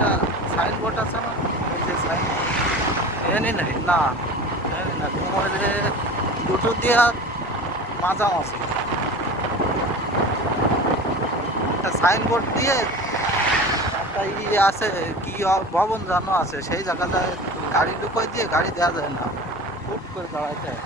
একটা সাইনবোর্ড আছে না, এই যে সাইনবোর্ড এনি নাই না, জানি না কোমরে দুটো দিয়া মাঝামাঝি একটা সাইনবোর্ড দিয়ে একটা আছে, কি ভবন জানো আছে, সেই জায়গাটায় গাড়ি ঢুকাই দিয়ে গাড়ি দেওয়া যায় না, হুট করে দাঁড়াইতে হয়।